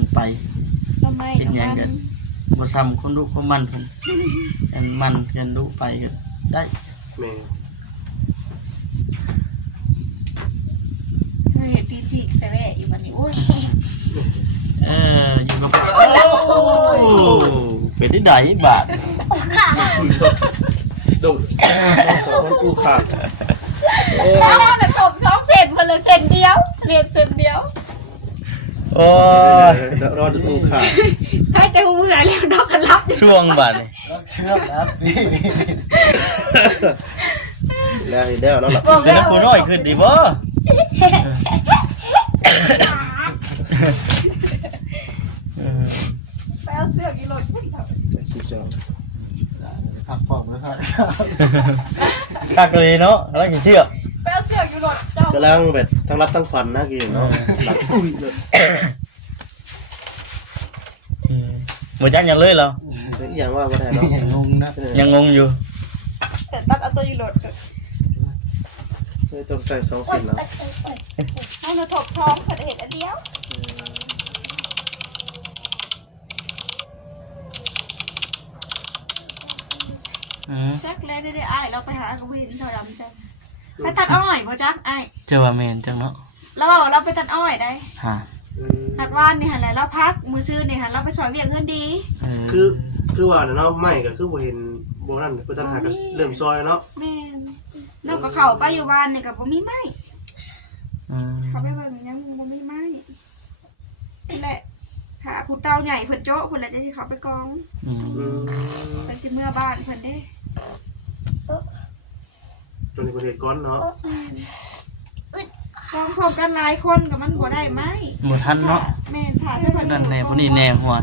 มันไปทำไมเป็นหยังกันบ่ซ้ำคนดุคนมันเพิ่นอันมันเพิ่นดุไปก็ได้แม่เคยเห็นตีจีแต่แม่อยู่บัดนี้โอ้ยอยู่กับโอ้เป็นที่ใดบาทดุมันกูขาดแล้วน่ะตบ2เซนเพิ่นเลยเซนเดียวเรียนเซนเดียวโอ้ยรอดกูขาดใครแต่หูหายแล้วดอกกันรับ ช่วงบาทนี่เชื่อครับนี่แล้วเนาะล่ะเป็นผู้น้อยขึ้นดีบ่ไปเอาเสื้อกี่โลขึ้นเถอะคิดเจ้าผักผ่องนะครับคักเลยเนาะแล้วกี่เชือกไปเอาเสื้อกี่โลเจ้ากำลังแบบทั้งรับทั้งฝันนะกินเนาะหลับอุ้ยเลยบ่จักยังเลยเหรออย่างว่าบ่ได้เนาะยังงงนะยังงงอยู่แต่ตัดเอาตัวกี่โลต้องใส่2เส้นแล้วเอาหนูถกช้องเพิ่นเห็นอันเดียวจักเลยได้อ้ายเราไปหากวินชาวดำจังไปตัดอ้อยบ่จักอ้ายเจ้าว่าแม่นจังเนาะเราไปตัดอ้อยได้ฮะหักว่านนี่หั่นแหละเราพักมื้อซื่อนี่หั่นเราไปซอยเวียกเงินดีคือว่าเนาะไม่ก็คือบ่เห็นบ่นั่นเพิ่นตัดหากันเริ่มซอยเนาะแม่นแล้วก็เข้าไปอยู่บ้านนี่ก็บ่มีไม้เขาไปเบิ่งยังบ่มีไม้นี่แหละถ้าผู้เฒ่าใหญ่เพิ่นโจ๊ะเพิ่นละจะสิเข้าไปกองไปสิเมื่อบ้านเพิ่นเด้จนประเทศก้อนเนาะกองพร้อมกันหลายคนก็มันบ่ได้ไม้บ่ทันเนาะแม่นถ้าจะเพิ่นนั่นแน่ผู้นี้แน่หัว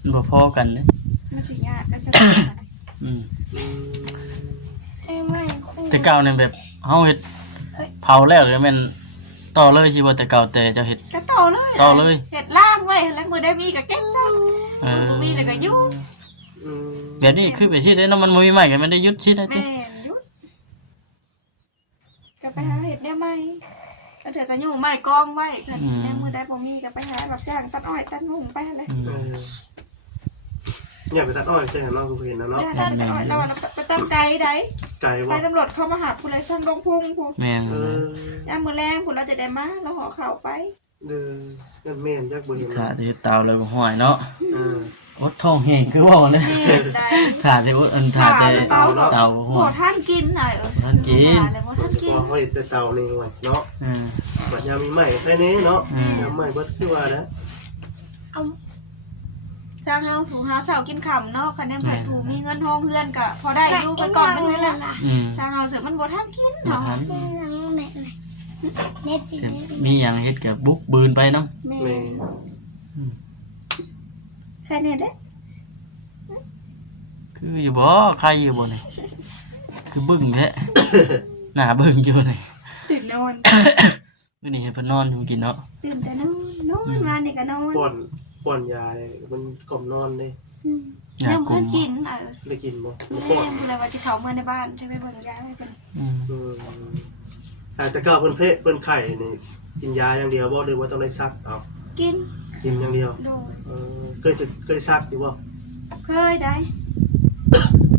มันบ่พอกันเด้มันสิยากก็จะแต่เก่าเนี่ยแบบเฮาเฮ็ดเผาแล้วหรือแม่นต่อเลยสิว่าแต่เก่าแต่เจ้าเฮ็ดก็ต่อเลยเฮ็ดล่างไว้แล้วมื้อได้มีก็เก็บซะบ่มีแล้วก็อยู่แบบนี้คือไปสิได้เนาะมันบ่มีไม้กันมันได้หยุดสิได้ติแม่นหยุดก็ไปหาเฮ็ดได้ไหมก็เถอะก็อยู่ไม้กองไว้ค่ะแม่มื้อได้บ่มีก็ไปหารับจ้างตัดอ้อยตัดมุ้งไปหั่นแหละเนี่ยไปตัดอ้อยเคยเห็นเนาะกูเห็นแล้วเนาะตัดอ้อยแล้วไปตัดไก่ได้ไก่บ่ไปตำรวจเข้ามาหาผู้ใดท่านลงพุ่งผู้แม่นยามมื้อแรงผู้เราจะได้มาเราห่อข้าวไปนั่นแม่นจักบ่เห็นถ้าได้เตาเลยบ่ห้อยเนาะอดท้องแห้งคือว่าเลยถ้าได้อดถ้าได้เตาบ่ท่านกินน่ะท่านกินบ่ท่านกินพอเฮ็ดแต่เตานี่ไว้เนาะบัดยามมีไม้แค่นี้เนาะยามไม้เบิดคือว่าแล้วสร้างเฮาถูหาเสากินค่ำเนาะคันแนมไผถูมีเงินห้องเฮือนก็พอได้อยู่ไปก่อนมันนั่นล่ะสร้างเฮาเสือมันบ่ทันกินเนาะมีหยังเฮ็ดก็บุกบืนไปเนาะแม่ใครเนี่ยเด้คืออยู่บ่ใครอยู่บ่นี่คือบึ้งแท้หน้าบึ้งอยู่นี่ตื่นนอนมื้อนี้เฮ็ดเพิ่นนอนอยู่กินเนาะตื่นแต่นอนมานี่ก็นอนป้อนยามันก่อมนอนเด้ยังเพิ่นกินได้กินบ่ป้อนอะไรว่าสิเข้ามาในบ้านใช่มั้ยเบิ่งยาให้เพิ่นแต่ก็เพิ่นไข้นี่กินยาอย่างเดียวบ่หรือว่าต้องได้ซักเอากินอย่างเดียวเคยซักอยู่บ่เคยได้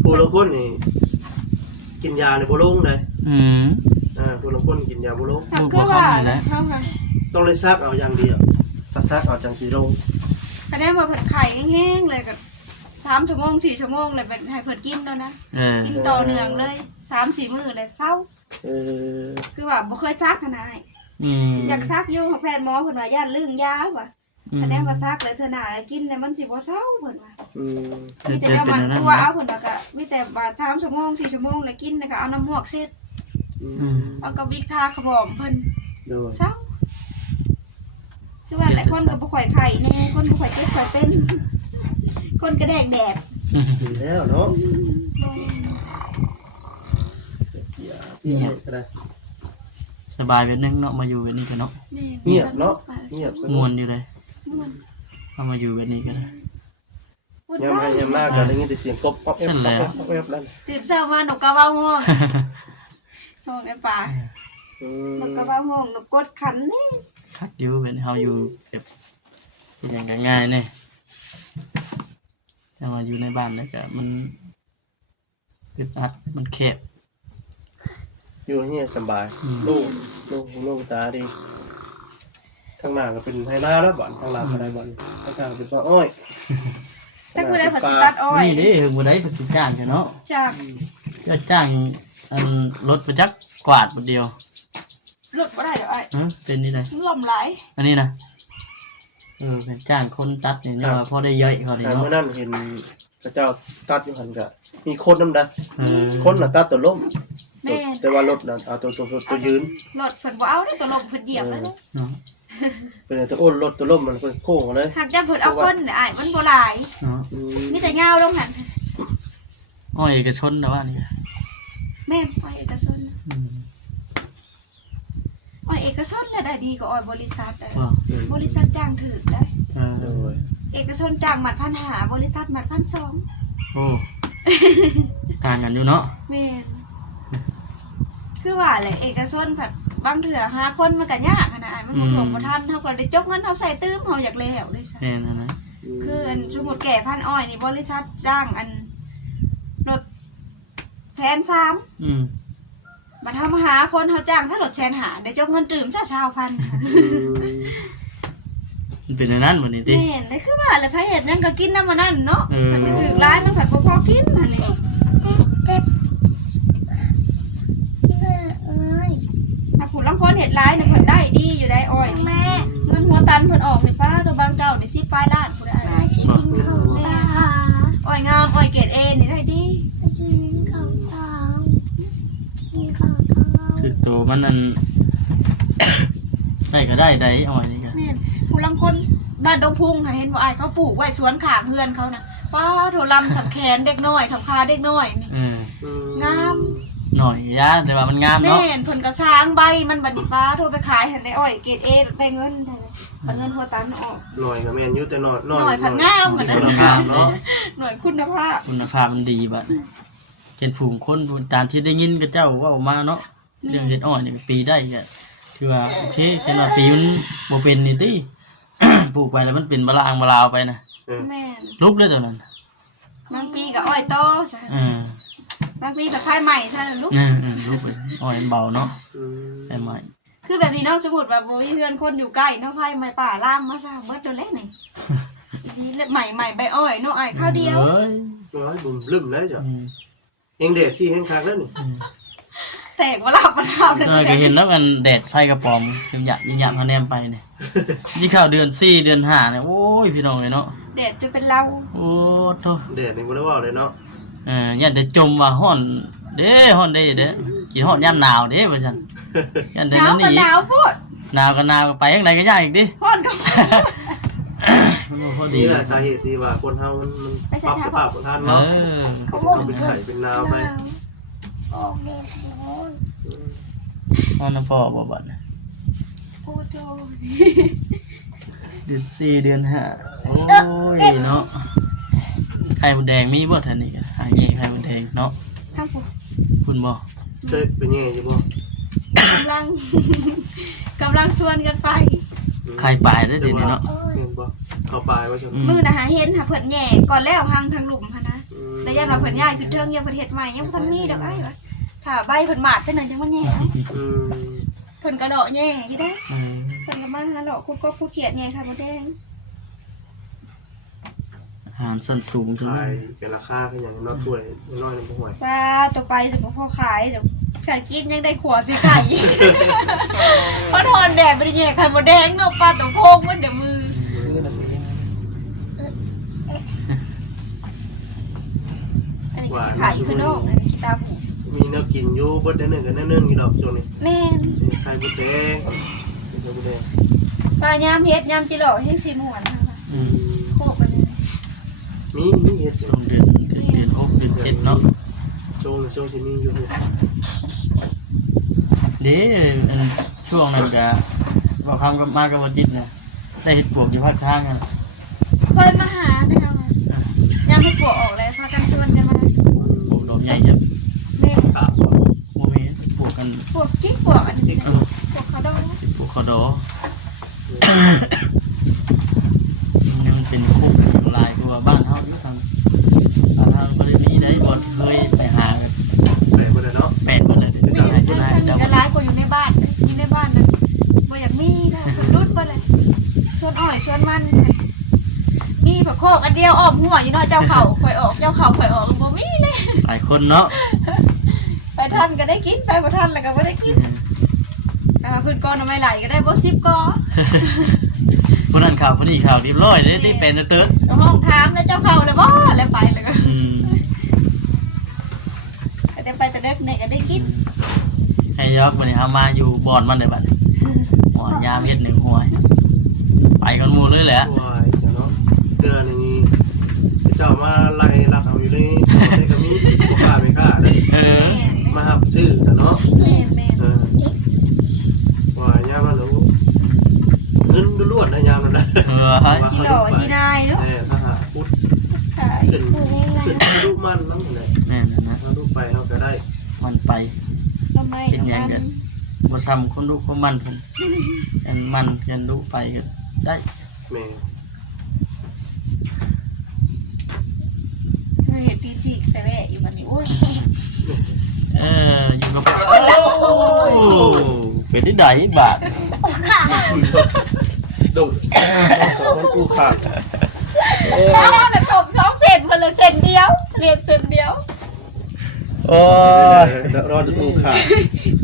ผู้ลางคนนี่กินยานี่บ่ลงได้ผู้ลางคนกินยาบ่ลงคือว่าต้องได้ซักเอาอย่างเดียวถ้าซักเอาจังสิลงอันนี้ว่าเพิ่นไข่แห้งๆเลยก็3ชั่วโมง4ชั่วโมงเลยเป็นให้เพิ่นกินแล้วนะกินต่อเนื่องเลย 3-4 มื้อเลยเซาคือว่าบ่เคยซักขนาดอยากซักอยู่ของแพทย์หมอเพิ่นว่าย่านลืมยาว่ะอันนี้ว่าซักเลยเทื่อหน้ากินแล้วมันสิบ่เซาเพิ่นว่ามีแต่มันตัวเอาเพิ่นว่าก็มีแต่ว่า3ชั่วโมง4ชั่วโมงแล้วกินแล้วก็เอาน้ำหมวกเสร็จเอากระวิกทาขบอมเพิ่นเซาคือว่าหลายคนก็บ่ค่อยไข้แน่คนบ่ค่อยเจ็บค่อยเป็นคนก็แดกดีแล้วเนาะสบายเป็นนึงเนาะมาอยู่แบบนี้กันเนาะเงียบเนาะเงียบม่วนอยู่เลยมาอยู่แบบนี้กันยามให้ยามมากก็ได้ยินแต่เสียงกบป๊อบแอบนั่นตื่นเช้ามานกกระเว้าห้องในป่านกกระเว้าห้องนกกดขันนี่คักอยู่เป็นเฮาอยู่แบบ เป็นอย่างง่ายๆเนี่ยแต่ว่าอยู่ในบ้านแล้วก็มันอึดอัดมันแคบ อยู่นี่สบายลูกตาดีข้างหน้าก็เป็นไฮนาแล้วบ่อนข้างหลังก็ได้บ่อนข้างหน้าเป็นป่าอ้อย ถ้ากูได้ผัดสตัดอ้อย นี่ดิถึงบ่ได้ฝึกจ้างกันเนาะ จาก ก็จ้างรถประจักษ์กวาดคนเดียว รถก็ได้เดี๋ยวไอ้ เป็นนี่เลย ล่มไหลาย อันนี้นะเป็นจ้างคนตัดนี่ว่าพอได้ย่อยเขาเลย แต่ เนาะ เมื่อนั้นเห็นพระเจ้าตัดอยู่หันก็มีคนน้ำดัน เออ คนน่ะตัดตัวล้ม แม่น แต่ว่ารถน่ะเอาตัวยืน รถเพิ่นบ่เอาได้อตัวลมเพิ่นเหยียบแล้วเด้อ เนาะ เป็นตัวอ้นรถตัวล้มมันเป็นโค้งเลย หากจะเพิ่นเอาคนเนี่ยไอ้มันบ่หลาย เนาะ มีแต่ยาวลงหั่น อ้อยเอกชนนะว่านี่ แม่นอ้อยเอกชน อืม อ้อยเอกชนน่ะได้ดีกว่าอ้อยบริษัทเลย ว่า บริษัทจ้างถูกได้ เออ โดย เอกชนจ้างหมัด1,500บริษัทหมัด1,200 โอ้ต่างกันอยู่เนาะ แม่นคือว่าแหละเอกชนผัดบางเถื่อหาคนมันก็ยากขนาดนั้นมันบ่รวมบ่ทันเฮาก็ได้จกเงินเฮาใส่ตื้มเฮาอยากแล้วเลยซะ แน่นอนนะ คืออันสมมุติแก่พันอ้อยนี่บริษัทจ้างอันรถ130,000 อืม บัดเฮามาหาคนเฮาจ้างถ้ารถ150,000ได้จกเงินตื้มซะ20,000 มันเป็นอย่างนั้นวันนี้ติ แม่นได้คือว่าแล้วไผเฮ็ดหยังก็กินนำมันนั่นเนาะ เออ ก็สิถูกหลายมันผัดบ่พอกินหั่นนี่ถ้าผู้ลางคนเฮ็ดหลายนี่เพิ่นได้ดีอยู่ได้อ้อยนี่ เงินหัวตันเพิ่นออกนี่ป้าตัวบางเจ้านี่10ปลายล้านผู้ใดอ้อยงามอ้อยเกรด A นี่ได้ดี คือตัวมันอัน ได้ก็ได้ได้อ้อยนี่ก็ แม่นผู้ลังคนบ้านดงพุงค่ะเห็นบ่อ้ายเขาปลูกไว้สวนข้างเฮือนเขาน่ะป้าโทรลำสำแขนเด็กน้อยสำคาเด็กน้อยนี่ เออง าม หน่อยยะแต่ว่ามันงาม แม่ เนาะ นเพิ่นก็สร้างใบมันบัดนี้ป้าโทรไปขายให้ได้อ้อยเกรด A ได้เงินได้เลยบัดเงินหัวตันออก หน่อยกับแม่นอยู่แต่หน่อย หน่อยผัดงามเหมือน คุณภาพเนาะ หน่วยคุณภาพ คุณภาพมันดีบัดเป็นผูงคนตามที่ได้ยินกับเจ้าเว่ามาเนาะเรื่องเฮ็ดอ้อยนี่ปีได้ก็ถือว่าโอเคแต่ว่าปีมันบ่เป็นนี่ติ ปลูกไปแล้วมันเป็นบะลางบะลาวไปนะ แม่น ลุกเลยตอนนั้น บางปีก็อ้อยโตซะ เออบ างปีก็พายใหม่ซะลูก ลุกไปอ้อยมันเบาเนาะแต่ใหม่ คือแบบนี้เนาะสมมุติว่าบ่มีเพื่อนคนอยู่ใกล้เนาะพายไม้ป่าล่ามมาซะเบิดจนแล้วนี่นี่ใหม่ใบอ้อยเนาะอ้อยข้าวเดียว เอ้ย น้อยบุ่มลืมเลยจ้ะ อืม เองเด็ดที่เฮงคักแล้วนี่ แตกบ่หลับบ่หลับเลย ก็เห็นแล้วมันแดดไฟกระป๋อมยิงหยักเขาแนมไปเนี่ยยี่เข้าเดือน4เดือน5เนี่ยโอ้ยพี่น้องเลยเนาะ แดดจะเป็นเรา โอ้โธ่ เด็ดนี่บ่ได้ว่าเลยเนาะ ยันแต่จมว่าฮ้อนเด้ฮ้อนเด้เด้กินฮ้อนยามหนาวเด้ว่าซั่นยันแต่ หนาว นั้น ก็ นี่ หนาวโพด หนาวก็หนาวก็ไปจังไดก็ยากอีกดิ ร้อนก็ มันบ่พอดี นี่แหละสาเหตุที่ว่าคนเฮามันปรับสภาพของท่าน เอ เนาะ อ เป็นไข่เป็นนาวไป เอาน้ำพ่อบ่บัดน่ะ โอ้โธ่ เดือน4เดือน5โอ้ยเนาะไข่มดแดงมีบ่แถวนี้ก็หาแย่ไข่มดแดงเนาะ ทั้งผู้ คุณบ่ เคยเป็นแง่อยู่บ่ กำลัง กำลังชวนกันไป ไข่ปลายเด้อเดี๋ยวนี้เนาะ เห็นบ่เข้าปลายว่าซั่น มื้อน่ะหาเห็นหาเพิ่นแหย่ก่อนแล้วพังทางหลุมหั่นนะแต่ยังเราเพิ่นย้ายขึ้นเทิงยังเพิ่นเฮ็ดใหม่ยังบ่ทันมีดอกอ้ายวะถ้าใบเพิ่นหมาดจังนั้นจังว่าแหย่เอา อืม เพิ่นกระโดดแหย่ที่ได้ เออ เพิ่นก็มาหาเลาะคุดก็ผู้เขียดแหย่ค่ะบ่แดง อาหารสั้นสูงจัง ขายเป็นราคาคือหยังเนาะถ้วยน้อยๆนึงบ่ห่วย ปลาตัวไปจะบ่พอขายเดี๋ยวขายกินยังได้ขวดสิไข่ เพราะทอนแดดบ่ได้แหย่ไข่บ่แดงเนาะปลาตัวโพงมันเดี๋ยวมืออันนี้ก็สิขายอยู่ข้างนอกอันนี้ตาผู มีแนวกินอยู่เบิดได้นึงก็แน่ๆอยู่ดอกช่วงนี้ แม่น ไข่บ่แดงไข่บ่แดง ปลายามเฮ็ดยามจิโร่เฮ็ดสิม่วนนะคะ อืม โคกไปเลย มีเฮ็ดอยู่ ช่วงเดือน6เดือน7เนาะ ช่วงสิมีอยู่ เด้อันช่วงนั้นก็บอกคำกับมากับบ่จิตนะได้เฮ็ดปลวกอยู่ภาคทางนั่น เคยมาหานะคะยามให้ปวกออกเลยพากันชวนกันมา ปลวกดอกใหญ่จัง แม่ ปากบ่ บ่มีปลวกกัน ปวกกิ๊กปวกอันนี้ปวกเขาดอง ปลวกคอดอ เป็นคุกหลายกว่าบ้านเฮาอยู่ทางบ้านเฮาบ่ได้มีได้บ่เคยไปหากัน ไปบ่ได้เนาะ แปดบ่ได้ มีอยู่ในเจ้าร้ายกว่าอยู่ในบ้านอยู่ในบ้านนะบ่อยากมีนะรุดไปเลยชวนอ้อยชวนมันมีผักโคกอันเดียวอ้อมหัวอยู่เนาะเจ้าเข่าข่อยออกเจ้าเข่าข่อยออกบ่มีเลย หลายคนเนาะ ไปทันก็ได้กินไปบ่ทันแล้วก็บ่ได้กินขึ้นก้อนทำไมไหลก็ได้บ่10ก้อ คนนั้นข่าวคนนี้ข่าวเรียบร้อยเลยที่เป็นเติร์ด ห้องถามแล้วเจ้าเข่าเลยบ่แล้วไปเลยก็ได้ไปแต่เด็กเนี่ยก็ได้กิน ให้ยอกวันนี้เฮามาอยู่บ่อนมันได้บัดบ่อนยามเฮ็ดหนึ่งหัวไปกันหมู่เลยแหละ วายจ้ะเนาะเดือนนี้เจ้ามาไล่รับเอาอยู่นี่ก็มีค่าไม่ค่าเด้ มาหับซื้อกันเนาะ แม่ ว่ายามแล้วเงินล้วนๆนะยามนั่นแหละ จีหล่อจีนายเนาะ ถ้าหาพุทธ ขาย ขึ้นลูกมันนั่นแหละ แม่นนะ แล้วลูกไปเขาก็ได้ มันไป ทำไม เป็นหยังกันบ่ซ้ำคนลูกคนมันเพิ่นกันมันกันลูกไปก็ได้ แม่ เคยเห็นตีจีแต่แม่อยู่มันนี่โอ้ย อยู่กับเป็นที่ใดบาท ดูคนกูขาด แล้วน่ะตบ2เซนมันเลยเซนเดียวเรียนเซนเดียว โอ้ รอดกูขาด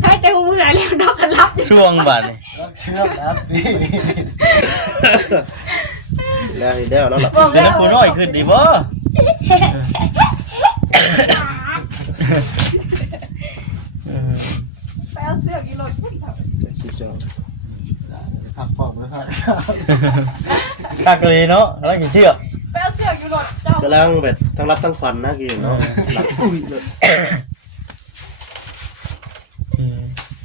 ให้แต่มือหายแล้วนอกกันรับ ช่วงบาทนี่ ต้องเชื่อมนะพี่ แล้วเดี๋ยวเราหลับ บอก เป็น แล้ว ผู้น้อยขึ้นดีบ่ ไปเอาเสื้อกี่รถ คิดเจ้า ทักฟองแล้วใช่ คักเลยเนาะแล้วกี่เชือก ไปเอาเสื้อกี่รถเจ้าก ำลังแบบทั้งรับทั้งฟันนะกินเนาะหลับอุ้ยเลย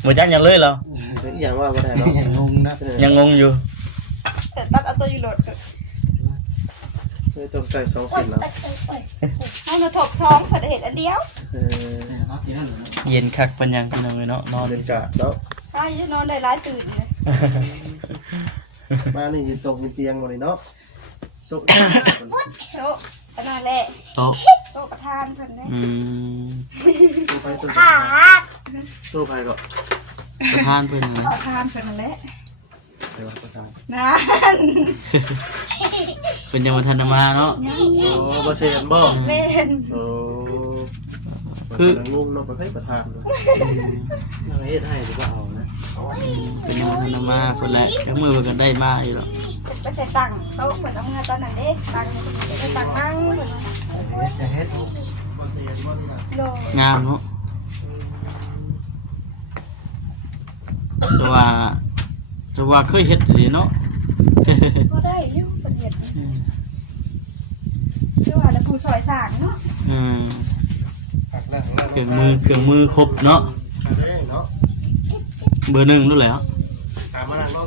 มื้อจักยังเลยเหรอ เป็นอย่างว่าก็ได้เนาะ ยังงงนะ ยังงงอยู่ แต่ตัดเอาตัวกี่รถ ต้องใส่2เส้นแล้ว เอาหนูถบ2ผัดเห็ดอันเดียว เย็นคักเป็นยังพี่น้องเอ้ยเนาะนอน เดินกะเนาะ อ้ายนอนได้หลายตื่นเลย มานี่ยืนตกมีเตียงหมดเลยเนาะโต๊ะ โต๊ะอันนั้นแหละ โต๊ะ โต๊ะประธานเพิ่นเนี่ย ตู้ไปตู้ตู้ไปก็ ประธานเพิ่นนะ ประธานเพิ่นนั่นแหละ ไปวัดประธาน นั่น เป็นยังบ่ทันได้มาเนาะ โอ้บ่เซียนบ่ แม่น โอ้คืองงเนาะประเภทประธานยังเฮ็ดให้หรือเปล่านะ เป็นยังบ่ทันได้มาเพิ่นแหละจักมื้อเพิ่นก็ได้มาอยู่แล้ว ไปใส่ตังค์โต๊ะเหมือนเอาเงินตอนนั้นเด้ตังค์ได้ตังค์มั่งเพิ่น จะเฮ็ด บ่เซียนบ่นี่นะ โล งามเนาะแต่ว่าเคยเฮ็ดอีหลีเนาะ ก็ได้อยู่เพิ่นเฮ็ดคือว่าแล้วผู้ซอยสร้างเนาะ อืม หักแล้ว เครื่องมือครบเนาะ เนาะ เบอร์หนึ่งรู้แล้ว ถามมานั่งน้อง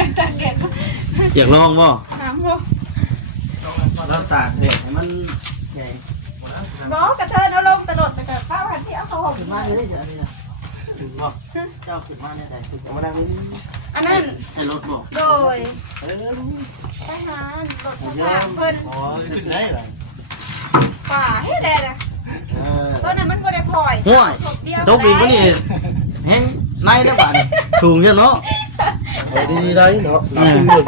นั่งตังแกน อยากลองบ่ ถามบ่ แล้วตากแดดให้มันใหญ่ บ่กระเทยเอาลงตลอดไปกับข้าวหันที่เอาเข้าห้อง ขึ้นมาเลยจ้ะนี่นะถึงบ่เจ้าขึ้นมาเนี่ยได้ขึ้น มานั่งนี่ อันนั้น ใส่รถบ่ โดยทหารรถทหารเพิ่น อ๋อขึ้นได้เหรอ ป่าเฮ็ดแดดอ่ะตอนนั้นมันบ่ได้พลอย ห่วย ตบเดียว ตกอีกบ่นี่แฮงในได้บาดนี่สูงจังเนาะ ดีได้เนาะหลับขึ้นเลย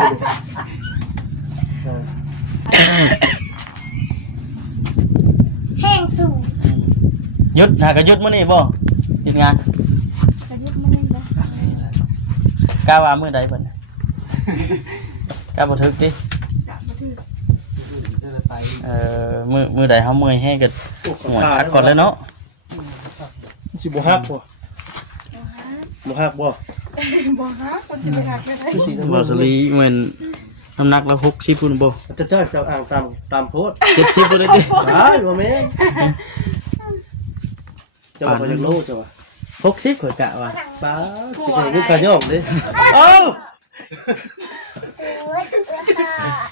แห้งสูง หยุดหากะหยุดมื้อนี้บ่หยุดงาน กระยุบมันนี่บ่ กล้าว่ามื้อใดเพิ่นกล้าบ่ถึกติ กะบ่ถือ จะไป มื้อใดเฮาเมื่อยแฮงก็หัวคัดก่อนเลยเนาะ สิบ่ฮักบ่บ่ฮักบ่ บ่ฮะคนสิไปหักได้ คือสิ บ่สลีเหมือนน้ำหนักละ60พุ่นบ่ จะเจ้าอ่างตามโพส 70พุ่นเลยติ อ้ายบ่แม่นจะบ่อยากรู้จ้ะว่า 60ข่อยกะว่า ป้าสิให้ลูกขยอกเด้ เอ้า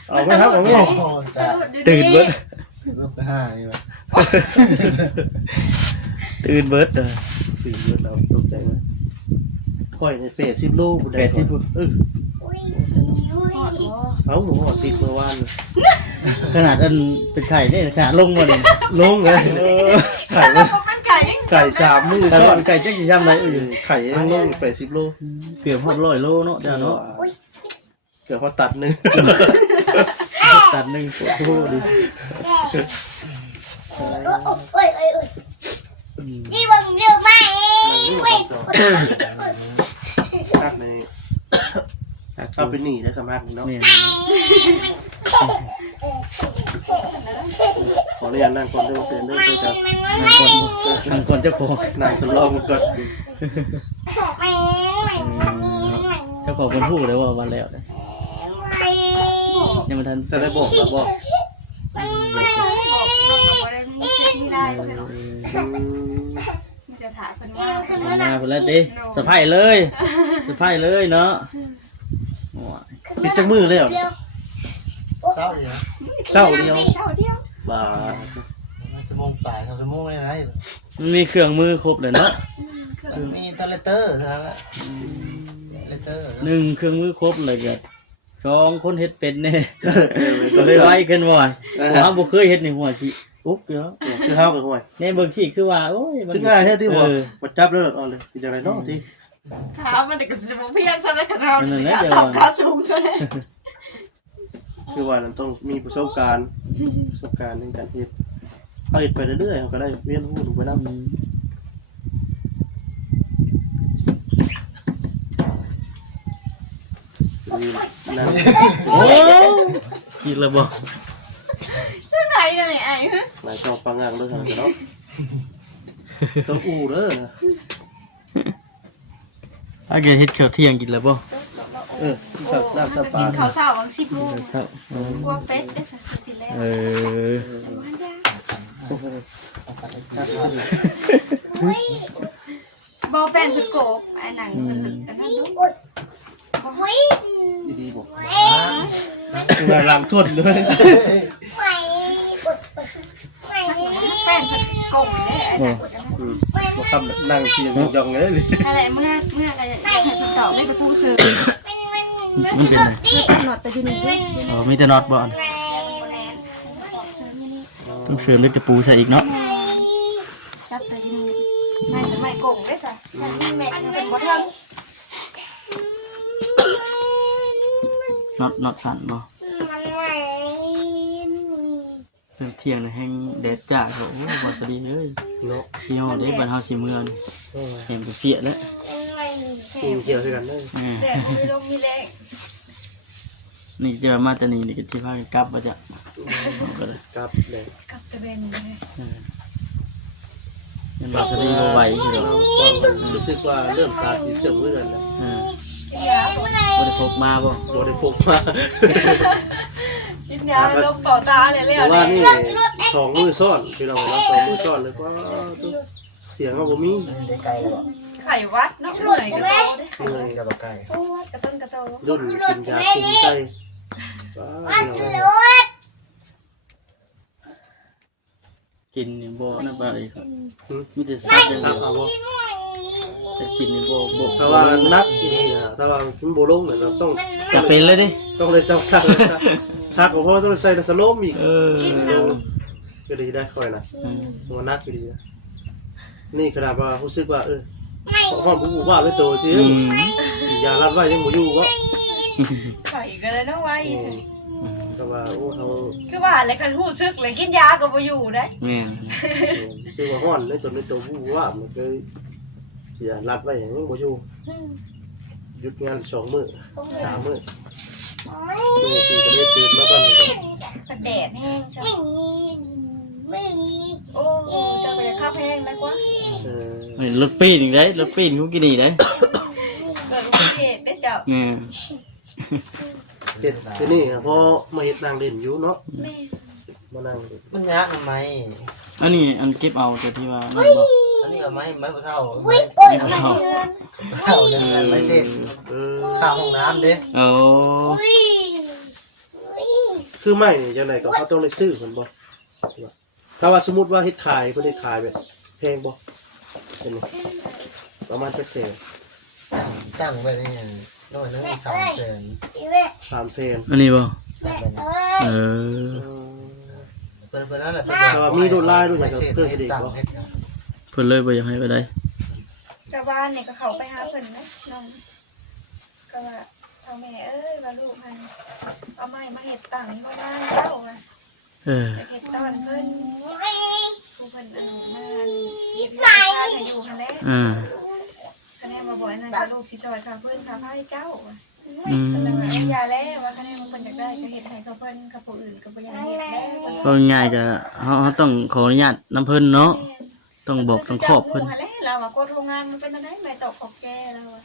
เอาไว้ครับเอาไว้ โอ้ตา ตื่นเบิด ลบไปห้าอยู่ ตื่นเบิด ตื่นแล้วตกใจมั้ยค่อยใน80โลบ่ได้ 80พุ่น เออ พอ อดบ่ เอาหมูหอดติดเมื่อวาน ขนาดอันเป็นไข่นี่ขนาดลงบ่นี่ ลงเลยไข่ แล้วก็เป็นไก่ยัง ไก่3 มื้อ แต่ ซ้อ ว่าน ไก่จักสิทำไรเอ้ย ไข่ยังลง80 โล เกือบ100 โลเนาะจ้าเนาะ เกือบพอตัดหนึง ตัดหนึงโอ้โหดิ đi bằng được mày ฮักในเอาเป็นหนี้แล้วก็ฮักเนาะ นี่ ขออนุญาตนั่งก่อนเด้อเสียเด้อเจ้า ทางคนเจ้าของ นั่งทดลองก่อน เจ้าของคนพูดเลยว่าวันแล้วยังไม่ทัน จะได้บอกแล้วบอก บอกน้องก็บ่ได้มีเช็คมีได้เพิ่นมีแต่ถามเพิ่นว่า มาเพิ่นแล้วติสะพายเลยสะพายเลยเนาะโอ้ย ติดจักมือแล้ว เช้าดีนะ เช้าเดียว เช้าเดียว บ่า ชั่วโมงปลาย2 ชั่วโมงเลยนะ มันมีเครื่องมือครบเลยเนาะ มีทเลเตอร์เท่านั้นแหละเลเตอร์ หนึ่งเครื่องมือครบเลยก็สองคนเฮ็ดเป็นแน่ก็เลยไว้กันว่าว่าบ่เคยเฮ็ดในหัวสิอุ๊บเดี๋ยว คือเฮากับห่วย ในเบิ่งที่คือว่าโอ้ยมัน คือง่ายแท้ที่บ่บ่จับแล้วเอาเลยเป็นจังไดเนาะที่ ถามมันก็สิบ่เพียงซะแล้วกันเราตอบขาสูงซะแล้ว คือว่ามันต้องมีประสบการณ์ในการเฮ็ดเอาเฮ็ดไปเรื่อยๆเฮาก็ได้เรียนรู้ไปนำนั่น โอ้กินแล้วบ่ ชื่อไหนน่ะนี่ไอ้ฮะ หลายจอบปังงางเด้อซั่นเนาะต้องอู้เด้อ ถ้าแกเฮ็ดข้าวเที่ยงกินแล้วบ่ สับน้ำสับปลา กินข้าวเช้าบาง10โมง เช้าก ลัวเป็ดได้ซะสิแล้ว เออ บ่แป้นเพิ่นโกบไอ้หนังเพิ่นอันนั้นดู ดีๆบ่งานล้างถ้วยด้วย แป้นเพิ่นโกบเลยไอ้หนัง บ่คำนั่งเสียงยองๆเลย อะไรเมื่ออะไรอยากให้เพิ่นตอบให้กระปูซื้อ มันเป็นไง หนอดแต่อยู่นี่ด้วย อ๋อมีแต่น็อตบ่ต้องเสริมด้วยตะปูใส่อีกเนาะ จับแต่อยู่นี่ไม่จะไม่โกงได้ซะแม่เป็นบ่ทัน น็อตสั่นบ่เรื่องเที่ยงน่ะแห้งแดดจ้าเขาโอ้บ่สดีเอ้ย เนาะ พี่ฮอดเด้บ้านเฮาสิเมืองเห็นไปเฟียแล้ว กินเกี่ยวกันเลย แต่มีลมมีแรง นี่จะมาแต่นี่ก็สิพากันกลับบ่จ้ะก็ได้ ครับเลย กับตะเบนเลย เป็นบ่สดีบ่ไหวคือดอก รู้สึกว่าเริ่มขาดที่เชื่อมมือกันแล้ว บ่ได้พกมาบ่ บ่ได้พกมา กินยาลมต่อตาเลยเลย แต่ว่านี่2 มือซ้อนพี่น้องเนาะ2 มือซ้อนเลยก็เสียงก็บ่มี ได้ไกลแล้ว ไข่วัดเนาะเหนื่อยกระโตได้ไข่ เงินกับไก่ โอ้วัดกระต้นกระโต รุ่นกินยาคุมใจว้า กินนี่บ่นั่นบ่ได้ครับมีแต่ซักอย่าง ซั เดี บ ยว เอาบ่ แต่กินนี่บ่ ถ้าว่านักอีนี่นะถ้าว่ามันบ่ลงเนี่ยเราต้อง จะเป็นเลยดิ ต้องเลยจับซักซักเพราะว่าต้องใส่สโลมอีก เออ ก็ดีได้ค่อยนะหัวนักก็ดีนะนี่ขนาดว่ารู้สึกว่าพ่อผู้ว่าไม่โตสิ อืม ยาลัดไว้ยังบ่อยู่วะ ไข่ก็เลยต้องไว้ แต่ว่าโอ้เขา คือว่าอะไรกันหู้ซึกเลยกินยาก็บ่อยู่ได้ แม่น ซื้อมาฮ้อนในตัวผู้ว่ามันเคยเสียลัดไว้ยังบ่อยู่หยุดงาน2 มื้อ3 มื้อ4ก็ได้ตื่นมาบ้านนี่ มันแดดแห้งใช่โอ้จะไปขับแห้งแล้วกว่า นี่รถปีนอีกได้รถปีนกูกินนี่ได้ เกิดอุบัติเหตุได้เจ้า แม่ เฮ็ดที่นี่พอมาเฮ็ดนางเล่นอยู่เนาะ แม่ มานั่งเล่น มันยากทำไม อันนี้อันเก็บเอาแต่ที่ว่านั่นบ่ อันนี้ก็ไม่เท่าไม่ ไม่เอา เท่าเนี่ยไม่เสร็จ เออ ข้าวห้องน้ำเด้ โอ้ คือไม่นี่จังไดก็เขาต้องได้ซื้อเพิ่นบ่ถ้าว่าสมมุติว่าเฮ็ดขายเพิ่นได้ขายแบบแพงบ่เป็นประมาณจักแสน ตั้งไว้นี่ น้อยนึง300,000 3แสน อันนี้บ่ เออ เพิ่นนั่นแหละ แต่ว่ามีรุ่นลายรุ่นหยังก็เพิ่นสิได้บ่ เพิ่นเลยบ่อยากให้ไปได้ กะบ้านเนี่ยก็เขาไปหาเพิ่นนะน้องก็ว่าเอาแม่เอ้ยว่าลูกมันเอาไม้มาเฮ็ดตังค์บ่ได้เจ้าว่า เออ ไปเฮ็ดตอนเพิ่นผู้เพิ่นอนุมาเฮ็ดให้อยู่หั่นแหละ อ่า คะแนนมาบ่อยนั่นก็ลูกสิซอยค่ะเพิ่นค่ะพาให้เจ้าว่า อืม เพิ่นเลยว่าอย่าแล้วว่าคะแนนมันเพิ่นอยากได้ก็เฮ็ดให้กับเพิ่นกับผู้อื่นก็บ่อยากเฮ็ดแล้ว ก็ง่ายก็เขาต้องขออนุญาตน้ำเพิ่นเนาะต้องบอกต้องครอบเพิ่น เราว่ากดโรงงานมันเป็นจังได๋แม่ตอกขอบแก่แล้วว่า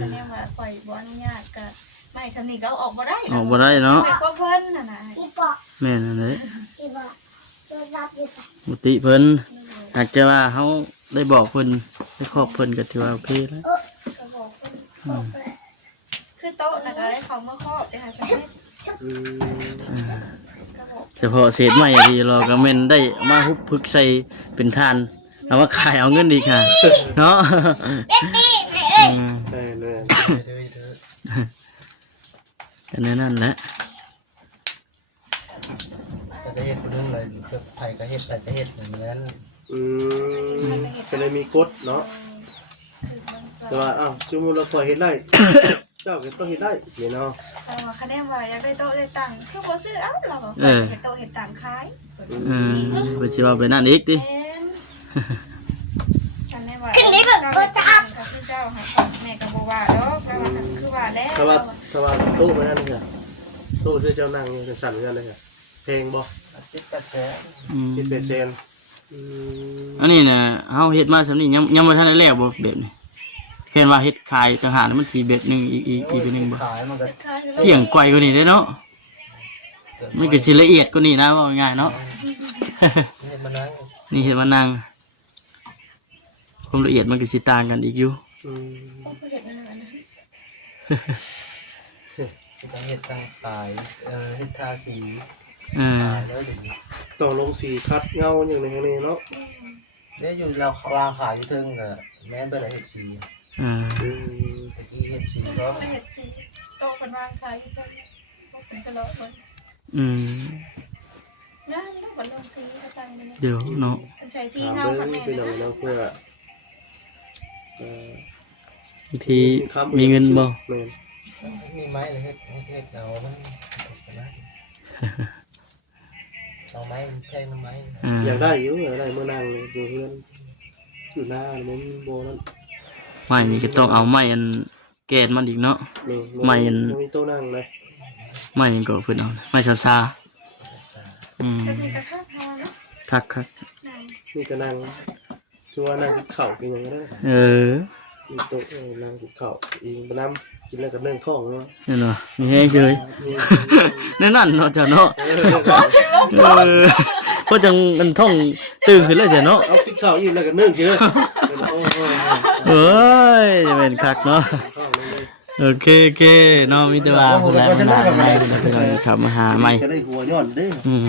คะแนนว่าปล่อยบ่อนุญาตก็ไม่ซำนี้ก็เอาออกบ่ได้ ออกบ่ได้เนาะ แม่ก็เพิ่นน่ะนะ แม่นอันนี้ อีบอกตัวรับอยู่ใส่ มุติเพิ่นหากจะว่าเขาได้บอกเพิ่นได้ครอบเพิ่นก็ถือว่าโอเคแล้ว ก็บอกเพิ่นขอบเพิ่นคือโต๊ะน่ะก็ได้เขามาครอบได้ให้เพิ่นเฮ็ด อืม ก็บอก เฉพาะเศษไม้ที่เราก็แม่นได้มาฮุบพึกใส่เป็นทานเอามาขายเอาเงินอีกค่ะเนาะอืม ได้เลย อันนั้นแหละ ก็ได้เฮ็ดคนนึงเลยจะไผก็เฮ็ดไปก็เฮ็ดอย่างนั้น อืมก็เลยมีกฎเนาะ คือมันก็ แต่ว่าอ้าวสมมุติเราปล่อยเฮ็ดได้ เจ้าก็ต้องเฮ็ดได้นี่เนาะ คะแนนว่าอยากได้โต๊ะได้ตังค์คือบ่ซื้อเอาเราก็เฮ็ดโต๊ะเฮ็ดตังค์ขาย อืมบ่สิว่าไปนั่นอีกติ แม่นฉันได้ว่าขึ้นได้แบบบ่ตังก็คือเจ้าให้แม่ก็บ่ว่าดอกแต่ว่าคือว่าแล้ว ถ้าว่าตู้มันนั่นค่ะตู้ที่เจ้านั่งอยู่สั่นๆกันเลยค่ะเพลงบ่ 7-800,000 อืม คิดเป็นเซนอืม อันนี้น่ะเฮาเฮ็ดมาซำนี้ยังบ่ทันได้แล้วบ่แบบนี้เห็นว่าเฮ็ดขายต่างหากมันสิแบบหนึงอีกเป็นหนึงบ่ ขายมันก็ เกี่ยงไกวกว่านี้เด้เนาะมันก็สิละเอียดกว่านี้นะว่าง่ายๆเนาะ เฮ็ดมานั่ง นี่เห็นว่านั่งความละเอียดมันก็สิต่างกันอีกอยู่ อืม ก็เฮ็ดนั่นน่ะ ก็เฮ็ดตั้งปลายเฮ็ดทาสี อ่า ปลายแล้วถึง ต้องลงสีคัดเงาอย่างนี้นี่เนาะ เนี่ยอยู่เราวางขายอยู่เทึงก็แม่นไปละเฮ็ดสี อ่า อืม ตะกี้เฮ็ดสีก็ เฮ็ดสิโต๊ะเพิ่นวางขายอยู่เพิ่นบ่เป็นตลอดเพิ่น อืม นั่นแล้วบ่ลงสีก็ตังค์นี่ เดี๋ยวเนาะ เพิ่นใช้สี ถาม เงา เบิ่ คั ง นแม่ พี่น้อง นะ เนาะเพื่อบ างทีมีเงินบ่ แม่น มีไม้เลยเฮ็ดเอามันนะเอาไม้แพงน้ำไม้ อ่า อยากได้อยู่อยากได้เมื่อนั่งอยู่เพื่อนอยู่หน้ามันโบนั่น ไม้นี่ก็ต้องเอาไม้อันแกนมันอีกเนาะ นี่ ไม่อัน มีโต๊ะนั่งเลย ไม้ยังก็เพิ่นเอาไม้ซาซาอืม ก็มีกระทะพอเนาะ คัก นั่ง นี่ก็นั่งชัวนั่งกินข้าวกินอย่างนี้ได้ ๆเออ มีโต๊ะนั่งกินข้าวอิงไปน้ำกินแล้วก็เนื่องท้องเนาะ นี่เนาะมีแฮงเลย นี่ นั่นเนาะเจ้าเนาะเออเพราะจังมันท่องตื่นขึ้นแล้วจ้ะเนาะ เอากินข้าวอิ่มแล้วก็เนื่องกินเลยโอ้โห เอ้ยจะเป็นคักเนาะ ท้องเลย โอเคเนาะมีแต่ว่าผู้ใดมาหาใหม่ขับมาหาใหม่ จะได้หัวย้อนเด้อ อืม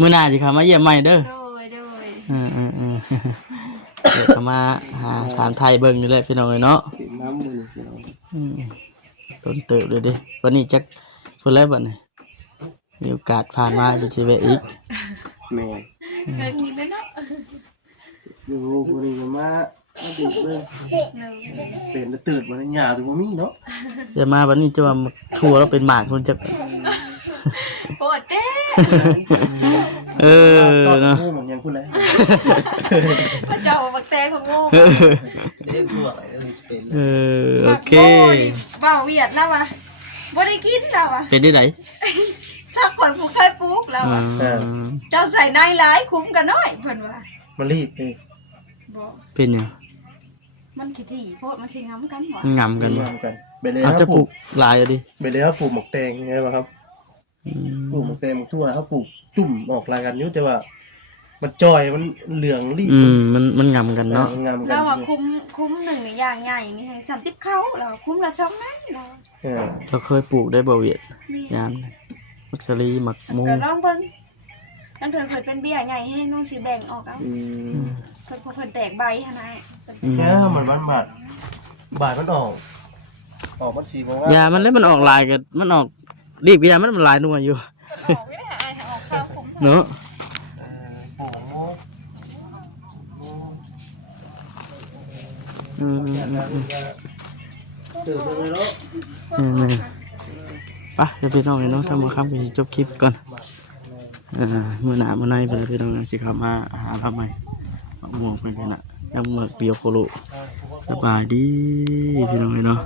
มื้อหน้าสิเข้ามาเยี่ยมใหม่เด้อ โดย เดี๋ยวเข้ามาหาถามไทยเบิ่งอยู่แหละพี่น้องเอ้ยเนาะ กินน้ำมือพี่น้อง อืมต้นเติบเลยเด้วันนี้จักพุ่นแล้วบัดนี้มีโอกาสผ่านมาจะสิแวะอีก แม่ เงินมีเนาะ อยู่คนนี้ก็มาดึกเลย เนาะ เป็นแล้วตื่นมาในหยาตัวบ่มีเนาะ จะมาวันนี้จะมาทัวร์แล้วเป็นหมากคนจัก โคตรเด้ เออ ตอน เนาะ งูเหมือนยังพูดเลย พระเจ้าบักแตงของโง่ เฮ็ดทั่วไปแล้วเป็น เออโอเค เว้าเวียดแล้ววะบ่ได้กินแล้ววะ เป็นได้ไหน สักคนผู้เคยปลูกแล้ว อ่า วะเจ้าใส่ในหลายคุ้มกันน้อยเพิ่นว่า มันรีบเลย บ่ เป็นหยัง มันสิถี่โพดมันสิงำกันบ่ มันงำกันบ่ ทำกันไปเลย อาจ ค จะ รับ ป ป ลู ลู ก ก หลายอะดิ ไปเลยครับปลูกหมกแตงไงป่ะครับ อืม ปลูกหมกแตงหมกทั่วเขาปลูกจุ่มออกรายกันอยู่แต่ว่า มันจอยมันเหลืองรีบ มันงำกันเนาะ งามกัน เราว่าคุ้มหนึ่งอย่างใหญ่นี่ให้30เขาเราคุ้มละ2นั้นเรา เราเคยปลูกได้บ่เวียด มี ยามนั้นมักสลีมักมู ก็ลองเบิ่งนั่นเพิ่นเคยเป็นเบี้ยใหญ่ให้น้องสิแบ่งออกเอา อืม เพิ่นแตกใบหั่นน่ะ เนี่ยมันบาดมันออก ออกมัน4โมง ยามันแล้วมันออกลายกันมันออกรีบกยามันลายนัวอยู่ ออกไม่ได้หาไอ้ออกข้าวคุ้ม เนาะ โอ้โห ตื่นเลยเนาะ ไปเดี๋ยวพี่น้องเลยเนาะถ้ามาค้ำไปจบคลิปก่อนมื้อหน้ามื้อในเพิ่นพี่น้องสิเข้ามาหาเราใหม่ม่วงเพิ่นกันน่ะยังเมือกเปียวโคโลสบายดีพี่น้องเลยเนาะ